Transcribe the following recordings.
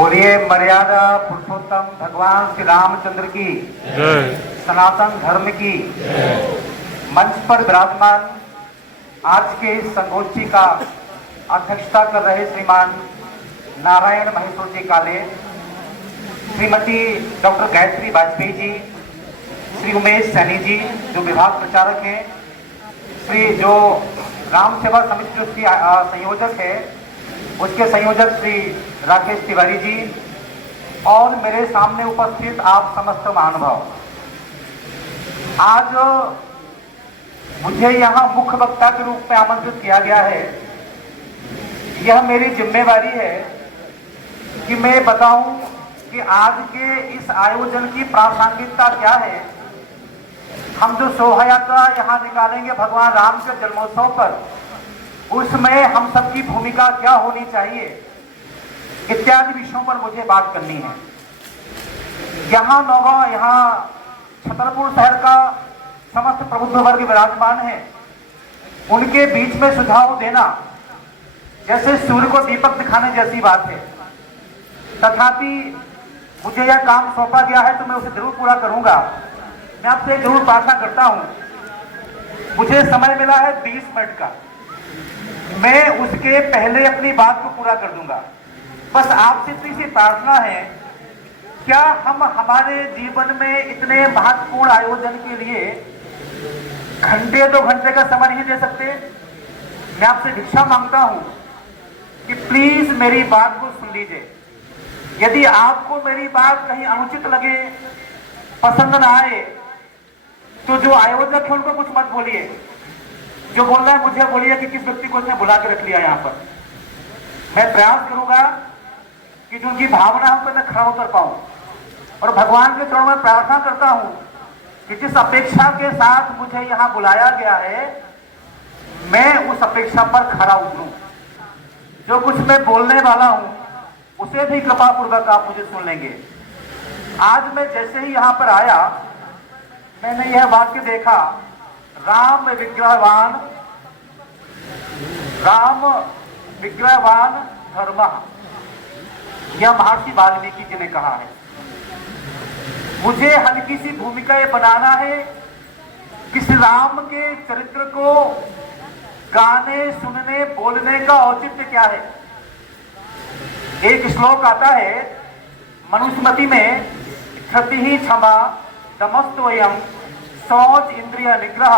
बोलिए मर्यादा पुरुषोत्तम भगवान श्री रामचंद्र की जय। सनातन धर्म की मंच पर विराजमान आज के इस संगोष्ठी का अध्यक्षता कर रहे श्रीमान नारायण महेश्वर जी काले, श्रीमती डॉक्टर गायत्री वाजपेयी जी, श्री उमेश सैनी जी जो विभाग प्रचारक हैं, श्री जो राम सेवा समिति जो उसकी संयोजक है उसके संयोजक श्री राकेश तिवारी जी और मेरे सामने उपस्थित आप समस्त महानुभाव। आज मुझे यहाँ मुख्य वक्ता के रूप में आमंत्रित किया गया है। यह मेरी जिम्मेवारी है कि मैं बताऊं कि आज के इस आयोजन की प्रासंगिकता क्या है। हम जो शोभा यात्रा यहाँ निकालेंगे भगवान राम के जन्मोत्सव पर, उसमें हम सबकी भूमिका क्या होनी चाहिए इत्यादि विषयों पर मुझे बात करनी है। यहाँ नौगांव, यहाँ छतरपुर शहर का समस्त प्रबुद्ध वर्ग विराजमान है, उनके बीच में सुझाव देना जैसे सूर्य को दीपक दिखाने जैसी बात है। तथापि मुझे यह काम सौंपा गया है तो मैं उसे जरूर पूरा करूंगा। मैं आपसे जरूर प्रार्थना करता हूं, मुझे समय मिला है 20 मिनट का, मैं उसके पहले अपनी बात को पूरा कर दूंगा। बस आपसे इतनी सी प्रार्थना है, क्या हम हमारे जीवन में इतने महत्वपूर्ण आयोजन के लिए घंटे 2 घंटे का समय नहीं दे सकते? मैं आपसे भिक्षा मांगता हूं कि प्लीज मेरी बात को सुन लीजिए। यदि आपको मेरी बात कहीं अनुचित लगे, पसंद ना आए, तो जो आयोजक है उनको कुछ मत बोलिए। जो बोल रहा है मुझे बोलिए कि किस व्यक्ति को इसने बुला के रख लिया यहाँ पर। मैं प्रयास करूंगा कि जो उनकी भावना है उन पर मैं खरा उतर पाऊं, और भगवान के चरणों में प्रार्थना करता हूं कि जिस अपेक्षा के साथ मुझे यहाँ बुलाया गया है, मैं उस अपेक्षा पर खरा उतरूं। जो कुछ मैं बोलने वाला हूं उसे भी कृपा पूर्वक आप मुझे सुन लेंगे। आज मैं जैसे ही यहाँ पर आया, मैंने यह वाक्य देखा, राम विग्रहवान धर्म, यह महर्षि वाल्मीकि जी ने कहा है। मुझे हल्की सी भूमिका ये बनाना है कि श्री राम के चरित्र को गाने, सुनने, बोलने का औचित्य क्या है। एक श्लोक आता है मनुस्मृति में, क्षति ही क्षमा दमस्तवयम शौच इंद्रिय निग्रह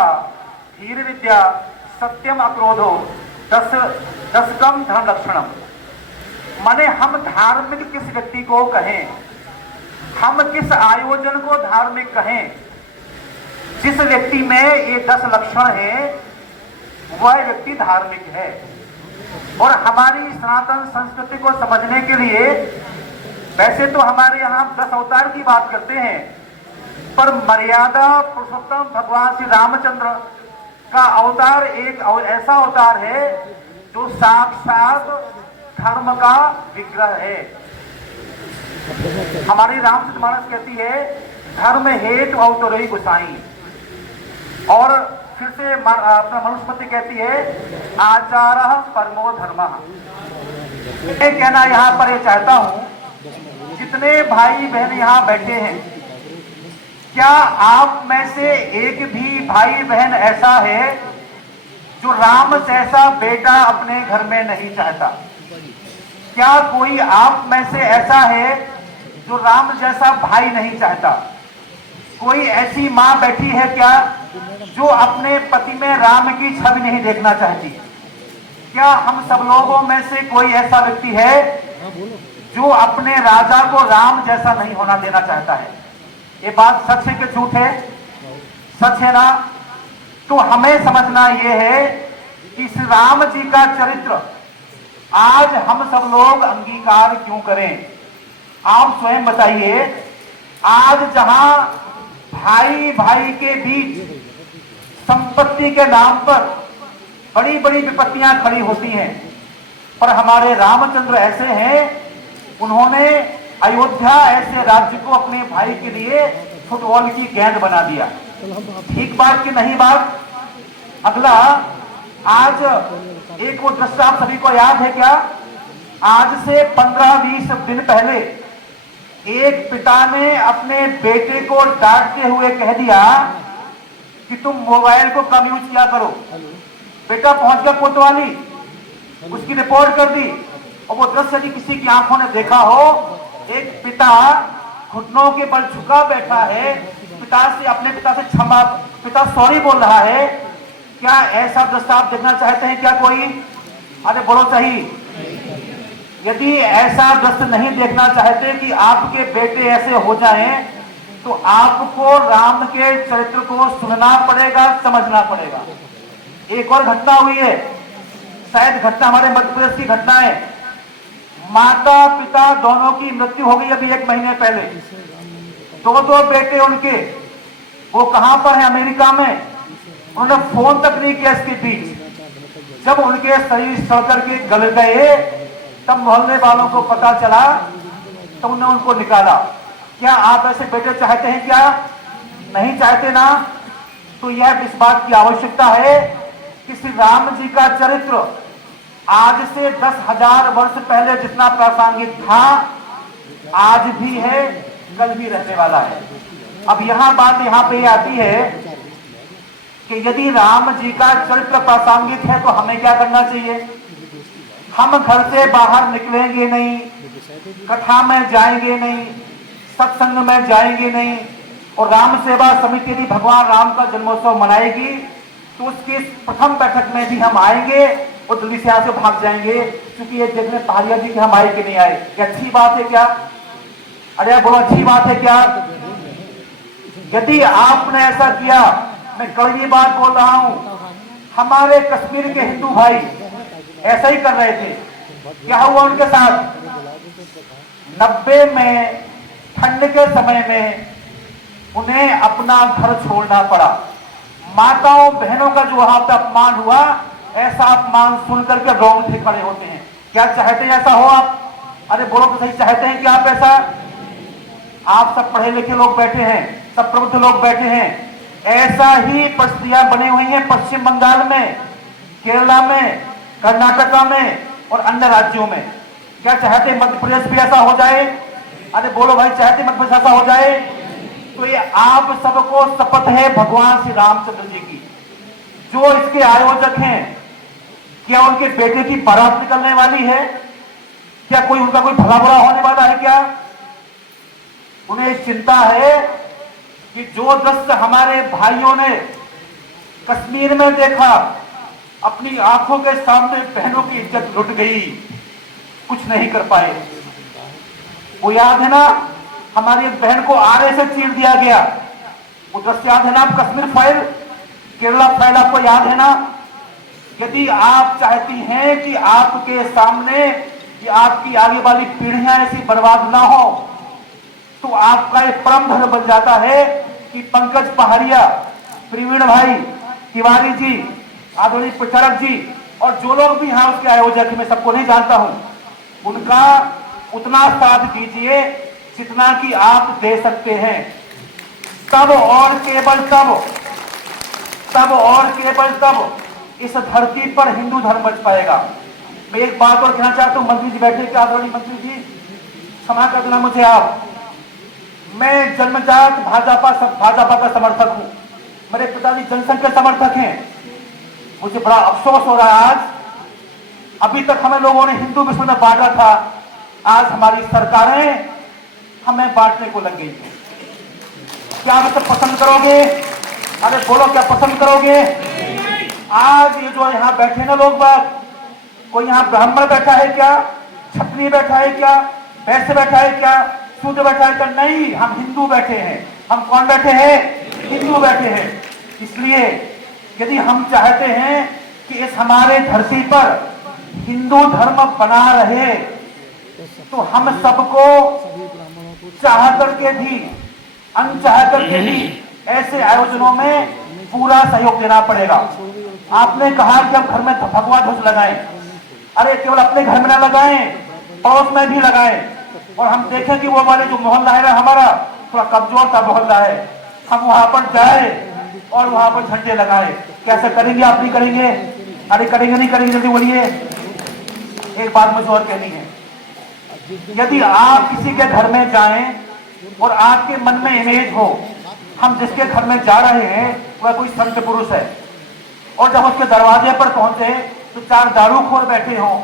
धीर विद्या सत्यम अक्रोधो दशकम धर्म लक्षणम। माने हम धार्मिक किस व्यक्ति को कहें, हम किस आयोजन को धार्मिक कहें, जिस व्यक्ति में ये 10 लक्षण है वह व्यक्ति धार्मिक है। और हमारी सनातन संस्कृति को समझने के लिए वैसे तो हमारे यहाँ 10 अवतार की बात करते हैं, पर मर्यादा पुरुषोत्तम भगवान श्री रामचंद्र का अवतार एक ऐसा अवतार है जो साक्षात धर्म का विग्रह है। हमारी रामचरितमानस कहती है, धर्म हेतु अवतरई गोसाई। और फिर से अपना मनुस्मृति कहती है, आचारः परमो धर्मः। मैं कहना यहाँ पर ये चाहता हूं, जितने भाई बहन यहाँ बैठे हैं, क्या आप में से एक भी भाई बहन ऐसा है जो राम जैसा बेटा अपने घर में नहीं चाहता? क्या कोई आप में से ऐसा है जो राम जैसा भाई नहीं चाहता? कोई ऐसी मां बैठी है क्या जो अपने पति में राम की छवि नहीं देखना चाहती? क्या हम सब लोगों में से कोई ऐसा व्यक्ति है जो अपने राजा को राम जैसा नहीं होना देना चाहता है? ये बात सच है कि झूठ है? सच है ना? तो हमें समझना यह है कि श्री राम जी का चरित्र आज हम सब लोग अंगीकार क्यों करें? आप स्वयं बताइए। आज जहां भाई भाई के बीच संपत्ति के नाम पर बड़ी बड़ी विपत्तियां खड़ी होती हैं, पर हमारे रामचंद्र ऐसे हैं, उन्होंने अयोध्या ऐसे राज्य को अपने भाई के लिए फुटबॉल की गेंद बना दिया। ठीक बात कि नहीं बात? अगला, आज एक वो दृश्य आप सभी को याद है क्या आज से 15-20 दिन पहले एक पिता ने अपने बेटे को डांटते हुए कह दिया कि तुम मोबाइल को कम यूज किया करो। बेटा पहुंच गया कोतवाली, उसकी रिपोर्ट कर दी, और वो दृश्य यदि किसी की आंखों ने देखा हो, एक पिता घुटनों के बल झुका बैठा है, अपने पिता सॉरी बोल रहा है। क्या ऐसा दृश्य आप देखना चाहते हैं क्या कोई? अरे बोलो सही। यदि ऐसा दृश्य नहीं देखना चाहते कि आपके बेटे ऐसे हो जाएं, तो आपको राम के चरित्र को सुनना पड़ेगा, समझना पड़ेगा। एक और घटना हुई है, शायद घटना हमारे मध्य प्रदेश की घटना है। माता पिता दोनों की मृत्यु हो गई अभी 1 महीने पहले। दो बेटे उनके, वो कहां पर है? अमेरिका में। उन्होंने फोन तक नहीं किया इसके बीच। जब उनके शरीर सड़ करके गल गए, तब मोहल्ले वालों को पता चला, तो उन्होंने उनको निकाला। क्या आप ऐसे बेटे चाहते हैं क्या? नहीं चाहते ना। तो यह इस बात की आवश्यकता है कि श्री राम जी का चरित्र आज से 10,000 वर्ष पहले जितना प्रासंगिक था, आज भी है, कल भी रहने वाला है। अब बात यहाँ पे आती है कि यदि राम जी का चरित्र प्रासंगिक है तो हमें क्या करना चाहिए? हम घर से बाहर निकलेंगे नहीं, कथा में जाएंगे नहीं, सत्संग में जाएंगे नहीं, और राम सेवा समिति यदि भगवान राम का जन्मोत्सव मनाएगी तो उसकी प्रथम बैठक में भी हम आएंगे और जल्दी से यहाँ से भाग जाएंगे, क्योंकि ये देखने पहाड़िया जी कि हम आए कि नहीं आए। क्या अच्छी बात है क्या? अरे बोलो अच्छी बात है क्या? यदि आपने ऐसा किया, मैं कड़वी बात बोल रहा हूं, हमारे कश्मीर के हिंदू भाई ऐसा ही कर रहे थे। क्या हुआ उनके साथ? 90 में ठंड के समय में उन्हें अपना घर छोड़ना पड़ा। माताओं बहनों का जो वहां पर अपमान हुआ, ऐसा अपमान सुनकर के रोंगटे खड़े होते हैं। क्या चाहते हैं ऐसा हो आप? अरे बोलो तो सही, चाहते हैं कि आप ऐसा? आप सब पढ़े लिखे लोग बैठे हैं, सब प्रबुद्ध लोग बैठे हैं। ऐसा ही परिस्थितियां बनी हुई हैं पश्चिम बंगाल में, केरला में, कर्नाटका में और अन्य राज्यों में। क्या चाहते मध्य प्रदेश भी ऐसा हो जाए? अरे बोलो भाई, चाहते मध्य प्रदेश ऐसा हो जाए? तो ये आप सबको शपथ है भगवान श्री रामचंद्र जी की, जो इसके आयोजक हैं। क्या उनके बेटे की बारात निकलने वाली है? क्या कोई उनका कोई भला बुरा होने वाला है क्या? उन्हें चिंता है कि जो दृश्य हमारे भाइयों ने कश्मीर में देखा, अपनी आंखों के सामने बहनों की इज्जत लुट गई, कुछ नहीं कर पाए। वो याद है ना, हमारी एक बहन को आरे से चीर दिया गया, वो दृश्य याद है ना? कश्मीर फाइल, केरला फाइल आपको याद है ना? यदि आप चाहती हैं कि आपके सामने, कि आपकी आगे वाली पीढ़ियां ऐसी बर्बाद ना हो, तो आपका एक परम धर्म बन जाता है कि पंकज पहाड़िया, प्रवीण भाई, तिवारी जी, आदरणीय प्रचारक जी, और जो लोग भी यहाँ उसके आयोजक, मैं सबको नहीं जानता हूं, उनका उतना साथ दीजिए जितना कि आप दे सकते हैं। तब और केवल तब इस धरती पर हिंदू धर्म बच पाएगा। मैं एक बात और कहना चाहता हूं, मंत्री जी बैठे, क्या आदरणीय मंत्री जी, क्षमा कर देना मुझे आप, मैं जन्मजात भाजपा का समर्थक हूं, मेरे पिताजी जनसंघ के समर्थक हैं। मुझे बड़ा अफसोस हो रहा है आज, अभी तक हमें लोगों ने हिंदू विश्व में बांटा था, आज हमारी सरकारें हमें बांटने को लग गई है। क्या आप इसे पसंद करोगे? अरे बोलो, क्या पसंद करोगे? आज ये जो यहाँ बैठे ना लोग बाग, कोई यहाँ ब्राह्मण बैठा है क्या? क्षत्रिय बैठा है क्या? वैश्य बैठा है क्या? शूद्र बैठा है क्या? नहीं, हम हिंदू बैठे हैं। हम कौन बैठे हैं? हिंदू बैठे हैं। इसलिए यदि हम चाहते हैं कि इस हमारे धरती पर हिंदू धर्म बना रहे, तो हम सबको चाह करके भी, अनचाह करके भी ऐसे आयोजनों में पूरा सहयोग देना पड़ेगा। आपने कहा कि हम घर में भगवा ध्वज लगाएं, अरे केवल अपने घर में ना लगाएं, पड़ोस में भी लगाएं, और हम देखें कि वो वाले जो मोहल्ला है ना हमारा, थोड़ा कमजोर सा मोहल्ला है, हम वहां पर जाए और वहां पर झंडे लगाएं। कैसे करेंगे? आप नहीं करेंगे? अरे करेंगे नहीं करेंगे? जल्दी बोलिए। एक बात मुझे और कहनी है, यदि आप किसी के घर में जाएं और आपके मन में इमेज हो हम जिसके घर में जा रहे हैं वह कोई संत पुरुष है, और जब उसके दरवाजे पर पहुंचे तो 4 दारूखोर बैठे हों,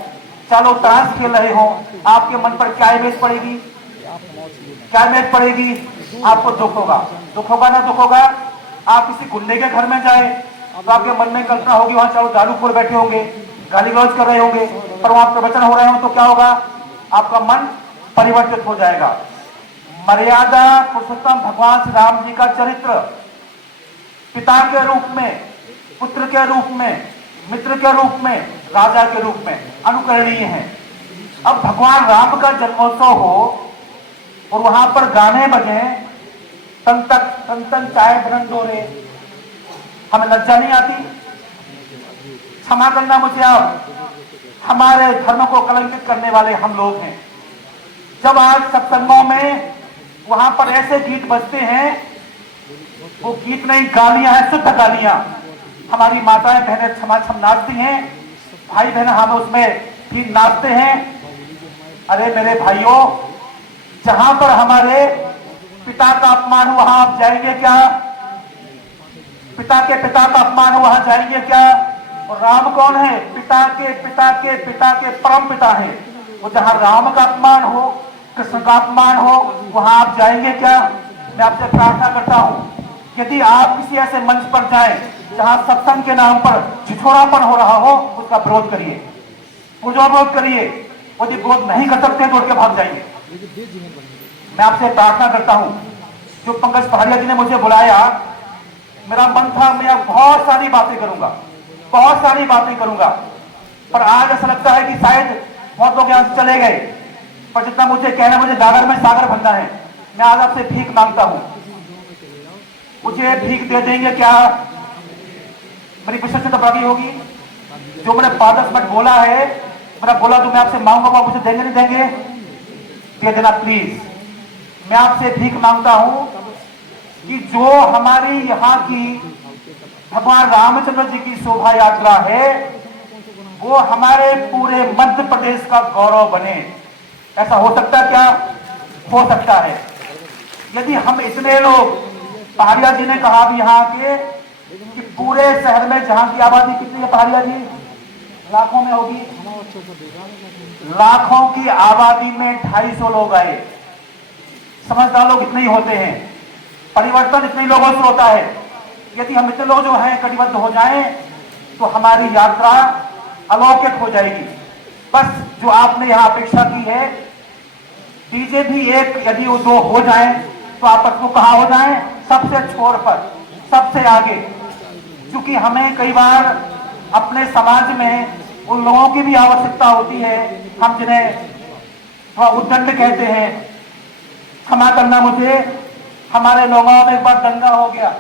चारों ताश खेल रहे हों, आपके मन पर क्या इमेज पड़ेगी? क्या इमेज पड़ेगी? आपको दुख होगा। दुख होगा ना? दुख होगा। आप किसी गुंडे के घर में जाए तो आपके मन में कल्पना होगी वहां चारों दारूखोर बैठे होंगे, गाली गलौज कर रहे होंगे, पर वहां प्रवचन हो रहे हो तो क्या होगा? आपका मन परिवर्तित हो जाएगा। मर्यादा पुरुषोत्तम भगवान श्री राम जी का चरित्र पिता के रूप में, पुत्र के रूप में, मित्र के रूप में, राजा के रूप में अनुकरणीय है। अब भगवान राम का जन्मोत्सव हो और वहां पर गाने बजे, तन तक तन तन चाय बनन डोरे, हमें लज्जा नहीं आती? क्षमा करना मुझे आप, हमारे धर्म को कलंकित करने वाले हम लोग हैं। जब आज सत्संगों में वहां पर ऐसे गीत बजते हैं, वो गीत नहीं गालियां हैं, शुद्ध गालियां। हमारी माताएं बहनें क्षमा छम नाचती हैं, भाई बहन हम उसमें भी नाचते हैं। अरे मेरे भाइयों, जहां पर हमारे पिता का अपमान हुआ वहां आप जाएंगे क्या? पिता के पिता का अपमान हुआ वहां जाएंगे क्या? और राम कौन है? पिता के पिता के पिता के परम पिता है। वो जहां राम का अपमान हो, कृष्ण का अपमान हो, वहां आप जाएंगे क्या? मैं आपसे प्रार्थना करता हूं, यदि आप किसी ऐसे मंच पर जाएं जहां सत्संग के नाम पर छिछोरापन हो रहा हो, उसका विरोध करिए, विरोध करिए। यदि विरोध नहीं कर सकते तो उठ के भाग जाइए। मैं आपसे प्रार्थना करता हूं, जो पंकज पहाड़िया जी ने मुझे बुलाया, मेरा मन था मैं बहुत सारी बातें करूंगा, बहुत सारी बातें करूंगा, पर आज ऐसा लगता है कि शायद बहुत लोग यहां से चले गए, पर जितना मुझे कहना, मुझे गागर में सागर बनना है। मैं आज आपसे भीख मांगता हूं, मुझे भीख दे देंगे क्या? मेरी विश्वसनीयता तो बाकी होगी। जो मैंने 5-10 मिनट बोला है, मैंने बोला तो मैं आपसे मांगूंगा, मुझे देंगे नहीं देंगे? दे देना प्लीज। मैं आपसे भीख मांगता हूं कि जो हमारी यहाँ की भगवान रामचंद्र जी की शोभा यात्रा है, वो हमारे पूरे मध्य प्रदेश का गौरव बने। ऐसा हो सकता क्या? हो सकता है। यदि हम इतने लोग, पहाड़िया जी ने कहा भी यहाँ के कि पूरे शहर में, जहां की आबादी कितनी है पहाड़िया जी? लाखों में होगी। लाखों की आबादी में 250 लोग आए। समझदार लोग इतने ही होते हैं, परिवर्तन इतने लोगों से होता है। यदि हम इतने लोग जो हैं कटिबद्ध हो जाएं तो हमारी यात्रा अलौकिक हो जाएगी। बस जो आपने यहाँ अपेक्षा की है, डीजे भी एक, यदि वो 2 हो जाएं तो आपस में कहाँ हो जाएं? सबसे छोर पर, सबसे आगे। क्योंकि हमें कई बार अपने समाज में उन लोगों की भी आवश्यकता होती है, हम जिन्हें थोड़ा उद्दंड कहते हैं। क्षमा करना मुझे, हमारे लोगों में एक बार दंगा हो गया,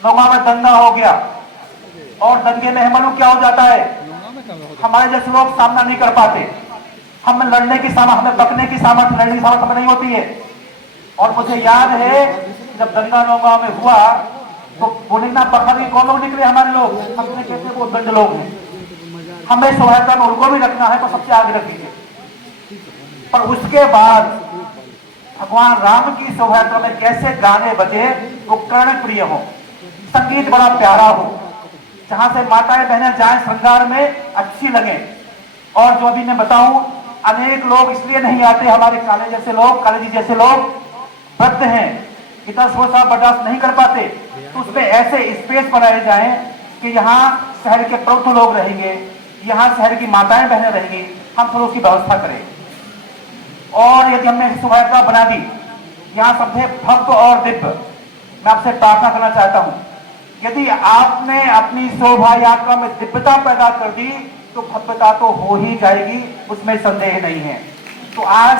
लोगों में दंगा हो गया, और दंगे में मालूम क्या हो जाता है? हमारे जैसे लोग सामना नहीं कर पाते। हम लड़ने की सामर्थ्य, हमें पकने की सामर्थ्य, लड़ने की सामर्थ्य हमें नहीं होती है। और मुझे याद है जब दंगा नौगांव में हुआ तो बोले ना, बखरी कौन लोग निकले? हमारे लोग। हमने कहते वो दंड लोग हैं, हमें सहायता में उनको भी रखना है तो सबसे आगे रखिए। पर उसके बाद भगवान राम की शोभा यात्रा में कैसे गाने बजे वो कर्ण प्रिय हो, संगीत बड़ा प्यारा हो, जहां से माताएं बहनें जाएं श्रृंगार में अच्छी लगे। और जो अभी मैं बताऊं, अनेक लोग इसलिए नहीं आते, हमारे काले जैसे लोग, काले जी जैसे लोग वृद्ध हैं, इतना शोर बर्दाश्त नहीं कर पाते, तो उसमें ऐसे स्पेस बनाए जाएं कि यहाँ शहर के प्रौद्ध लोग रहेंगे, यहाँ शहर की माताएं बहनें रहेंगी, हम थोड़ी उसकी व्यवस्था करें। और यदि हमने शोभा यात्रा बना दी, यहाँ सबसे भव्य और दिव्य, मैं आपसे प्रार्थना करना चाहता हूँ, यदि आपने अपनी शोभा यात्रा में दिव्यता पैदा कर दी तो भव्यता तो हो ही जाएगी, उसमें संदेह नहीं है। तो आज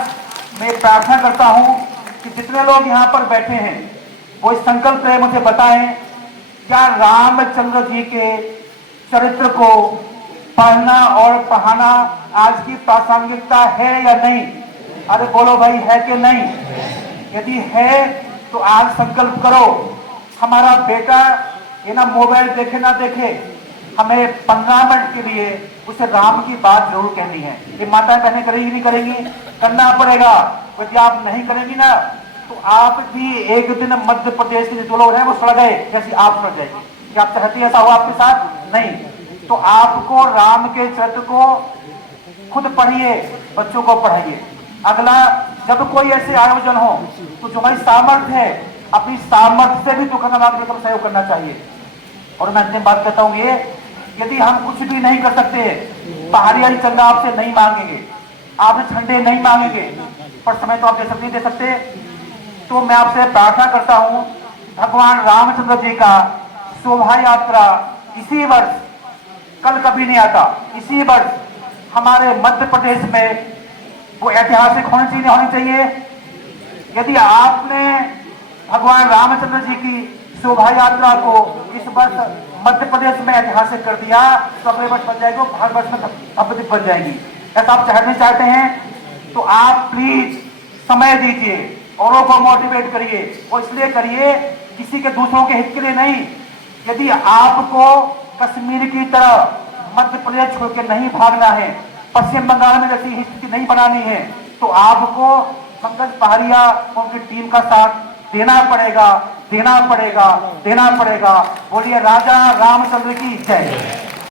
मैं प्रार्थना करता हूँ कि जितने लोग यहाँ पर बैठे हैं वो इस संकल्प से मुझे बताएं, क्या रामचंद्र जी के चरित्र को पढ़ना और पढ़ाना आज की प्रासंगिकता है या नहीं? अरे बोलो भाई, है कि नहीं? यदि है तो आज संकल्प करो, हमारा बेटा ये ना मोबाइल देखे ना देखे, हमें 15 मिनट के लिए उसे राम की बात जरूर कहनी है। ये माता बहनें करेंगी नहीं करेंगी, करना पड़ेगा। यदि आप नहीं करेंगी ना तो आप भी एक दिन मध्य प्रदेश के जो लोग हैं वो सड़ गए जैसे आप सड़ जाएंगे। क्या आप चाहती है ऐसा हो आपके साथ? नहीं। तो आपको राम के चरित्र को खुद पढ़िए, बच्चों को पढ़ाइए। अगला, जब कोई ऐसे आयोजन हो तो जो हमारी सामर्थ्य है, अपनी सामर्थ्य से भी दुकानदार को सहयोग करना चाहिए। और मैं अंतिम बात कहता हूं ये, यदि हम कुछ भी नहीं कर सकते, पहाड़ी वाली चंदा आपसे नहीं मांगेंगे, आपसे झंडे नहीं मांगेंगे, पर समय तो आप दे सकते। तो मैं आपसे प्रार्थना करता हूं, भगवान रामचंद्र जी का शोभा यात्रा इसी वर्ष, कल कभी नहीं आता, इसी वर्ष हमारे मध्य प्रदेश में वो ऐतिहासिक होनी चाहिए। यदि आपने भगवान रामचंद्र जी की शोभा यात्रा को इस वर्ष मध्य प्रदेश में ऐतिहासिक कर दिया तो अगले वर्ष बन जाएगी, भारत वर्ष में भव्य बन जाएगी। ऐसा आप चाहते चाहते हैं तो आप प्लीज समय दीजिए, औरों को मोटिवेट करिए, और इसलिए करिए किसी के दूसरों के हित के लिए नहीं। यदि आपको कश्मीर की तरह मध्य प्रदेश छोड़ के नहीं भागना है, पश्चिम बंगाल में जैसी स्थिति नहीं बनानी है, तो आपको पंकज पहाड़िया उनकी टीम का साथ देना पड़ेगा, देना पड़ेगा, देना पड़ेगा। बोलिए राजा रामचंद्र की जय।